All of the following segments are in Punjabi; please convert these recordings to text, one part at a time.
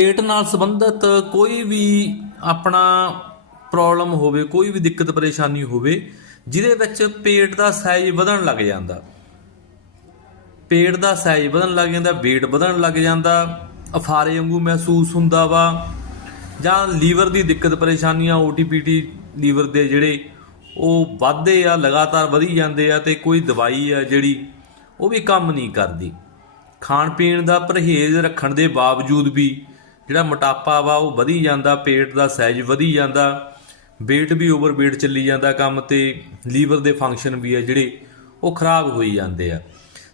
ਪੇਟ ਨਾਲ ਸੰਬੰਧਿਤ ਕੋਈ ਵੀ ਆਪਣਾ ਪ੍ਰੋਬਲਮ ਹੋਵੇ, ਕੋਈ ਵੀ ਦਿੱਕਤ, ਪਰੇਸ਼ਾਨੀ ਹੋਵੇ, ਜਿਹਦੇ ਵਿੱਚ ਪੇਟ ਦਾ ਸਾਈਜ਼ ਵਧਣ ਲੱਗ ਜਾਂਦਾ। ਪੇਟ ਦਾ ਸਾਈਜ਼ ਵਧਣ ਲੱਗ ਜਾਂਦਾ, weight ਵਧਣ ਲੱਗ ਜਾਂਦਾ, ਅਫਾਰੇ ਵਾਂਗੂ ਮਹਿਸੂਸ ਹੁੰਦਾ ਵਾ, ਜਾਂ ਲੀਵਰ ਦੀ ਦਿੱਕਤ, ਪਰੇਸ਼ਾਨੀਆਂ ਓਟੀਪੀਟੀ ਲੀਵਰ ਦੇ ਜਿਹੜੇ ਉਹ ਵੱਧਦੇ ਆ, ਲਗਾਤਾਰ ਵਧੀ ਜਾਂਦੇ ਆ ਤੇ ਕੋਈ ਦਵਾਈ ਆ ਜਿਹੜੀ ਉਹ ਵੀ ਕੰਮ ਨਹੀਂ ਕਰਦੀ। ਖਾਣ ਪੀਣ ਦਾ ਪਰਹੇਜ਼ ਰੱਖਣ ਦੇ ਬਾਵਜੂਦ ਵੀ ਜਿਹੜਾ ਮੋਟਾਪਾ ਵਾ ਉਹ ਵਧੀ ਜਾਂਦਾ, ਪੇਟ ਦਾ ਸਾਈਜ਼ ਵਧੀ ਜਾਂਦਾ, weight ਵੀ ਓਵਰ weight ਚੱਲੀ ਜਾਂਦਾ ਕੰਮ ਤੇ, ਲੀਵਰ ਦੇ ਫੰਕਸ਼ਨ ਵੀ ਆ ਜਿਹੜੇ, ਉਹ ਖਰਾਬ ਹੋਈ ਜਾਂਦੇ ਆ।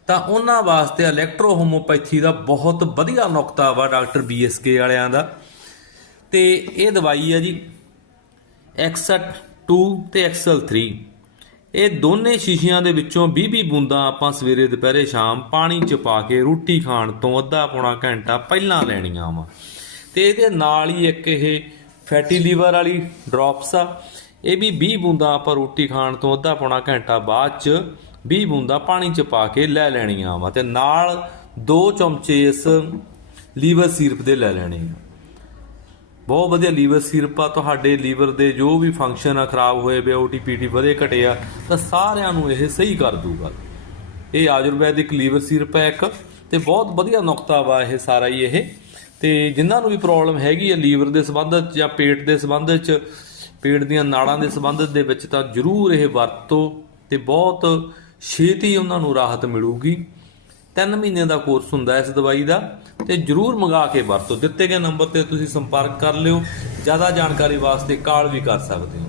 ਤਾਂ ਉਹਨਾਂ ਵਾਸਤੇ ਇਲੈਕਟ੍ਰੋ ਹੋਮੋਪੈਥੀ ਦਾ ਬਹੁਤ ਵਧੀਆ ਨੁਕਤਾ ਵਾ ਡਾਕਟਰ ਬੀਐਸਕੇ ਵਾਲਿਆਂ ਦਾ। ਤੇ ਇਹ ਦਵਾਈ ਆ ਜੀ ਐਕਸਟ 2 ਤੇ ਐਕਸਲ 3 ਇਹ ਦੋਨੇ ਸ਼ੀਸ਼ੀਆਂ ਦੇ ਵਿੱਚੋਂ 20-20 ਬੂੰਦਾਂ ਆਪਾਂ ਸਵੇਰੇ ਦੁਪਹਿਰੇ ਸ਼ਾਮ ਪਾਣੀ ਚ ਪਾ ਕੇ ਰੋਟੀ ਖਾਣ ਤੋਂ ਅੱਧਾ ਪੌਣਾ ਘੰਟਾ ਪਹਿਲਾਂ ਲੈਣੀਆਂ ਵਾ। ਤੇ ਇਹਦੇ ਨਾਲ ਹੀ ਇੱਕ ਇਹ ਫੈਟੀ ਲੀਵਰ ਵਾਲੀ ਡ੍ਰੌਪਸ ਆ। ਇਹ ਵੀ 20 ਬੂੰਦਾਂ ਆਪਾਂ ਰੋਟੀ ਖਾਣ ਤੋਂ ਅੱਧਾ ਪੌਣਾ ਘੰਟਾ ਬਾਅਦ ਚ 20 ਬੂੰਦਾਂ ਪਾਣੀ ਚ ਪਾ ਕੇ ਲੈ ਲੈਣੀਆਂ ਵਾ ਤੇ ਨਾਲ 2 ਚਮਚੇ ਇਸ ਲੀਵਰ ਸੀਰਪ ਦੇ ਲੈ ਲੈਣੇ ਆ। ਬਹੁਤ ਵਧੀਆ ਲੀਵਰ ਸਿਰਪ ਆ। ਤੁਹਾਡੇ ਲੀਵਰ ਦੇ ਜੋ ਵੀ ਫੰਕਸ਼ਨ ਆ, ਖਰਾਬ ਹੋਏ ਪਏ ਓਟੀਪੀਟੀ ਵਧੇ ਘਟੇ ਆ, ਤਾਂ ਸਾਰਿਆਂ ਨੂੰ ਇਹ ਸਹੀ ਕਰ ਦੂਗਾ। ਇਹ ਆਯੁਰਵੈਦਿਕ ਲੀਵਰ ਸਿਰਪ ਹੈ ਇੱਕ ਤੇ ਬਹੁਤ ਵਧੀਆ ਨੁਕਤਾ ਵਾ ਇਹ ਸਾਰਾ ਹੀ ਇਹ। ਤੇ ਜਿਨ੍ਹਾਂ ਨੂੰ ਵੀ ਪ੍ਰੋਬਲਮ ਹੈਗੀ ਹੈ ਲੀਵਰ ਦੇ ਸੰਬੰਧ ਸੰਬੰਧਤ ਜਾਂ ਪੇਟ ਦੇ ਸੰਬੰਧ ਚ, ਪੇਟ ਦੀਆਂ ਨਾੜਾਂ ਦੇ ਸੰਬੰਧ ਦੇ ਵਿੱਚ ਤਾਂ ਜ਼ਰੂਰ ਇਹ ਵਰਤੋ ਤੇ ਬਹੁਤ ਛੇਤੀ ਉਹਨਾਂ ਨੂੰ ਰਾਹਤ ਮਿਲੂਗੀ। 3 ਮਹੀਨੇ ਦਾ ਕੋਰਸ ਹੁੰਦਾ ਇਸ ਦਵਾਈ ਦਾ ਤੇ ਜਰੂਰ ਮੰਗਾ ਕੇ ਵਰਤੋ। ਦਿੱਤੇ ਗਏ ਨੰਬਰ ਤੇ ਤੁਸੀਂ ਸੰਪਰਕ ਕਰ ਲਿਓ। ਜ਼ਿਆਦਾ ਜਾਣਕਾਰੀ ਵਾਸਤੇ ਕਾਲ ਵੀ ਕਰ ਸਕਦੇ ਹੋ।